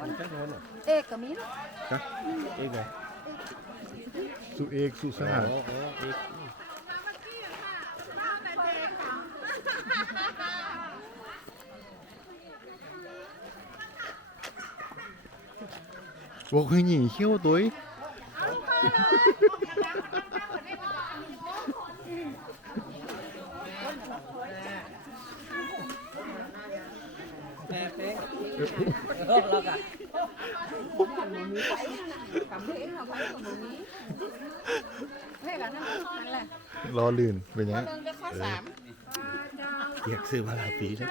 มันจะโดนเหรอเอกก็มีนะจ้ะเอกเหรอสุเอกสุสหารโอ้โหเอกบอกให้หญิงเขี้ยวตัวเอง แม่เป้เรอลื่นเป็นยังไงเรื่องจะข้อสามอยากซื้อมาหลายปีแล้ว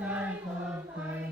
I of thy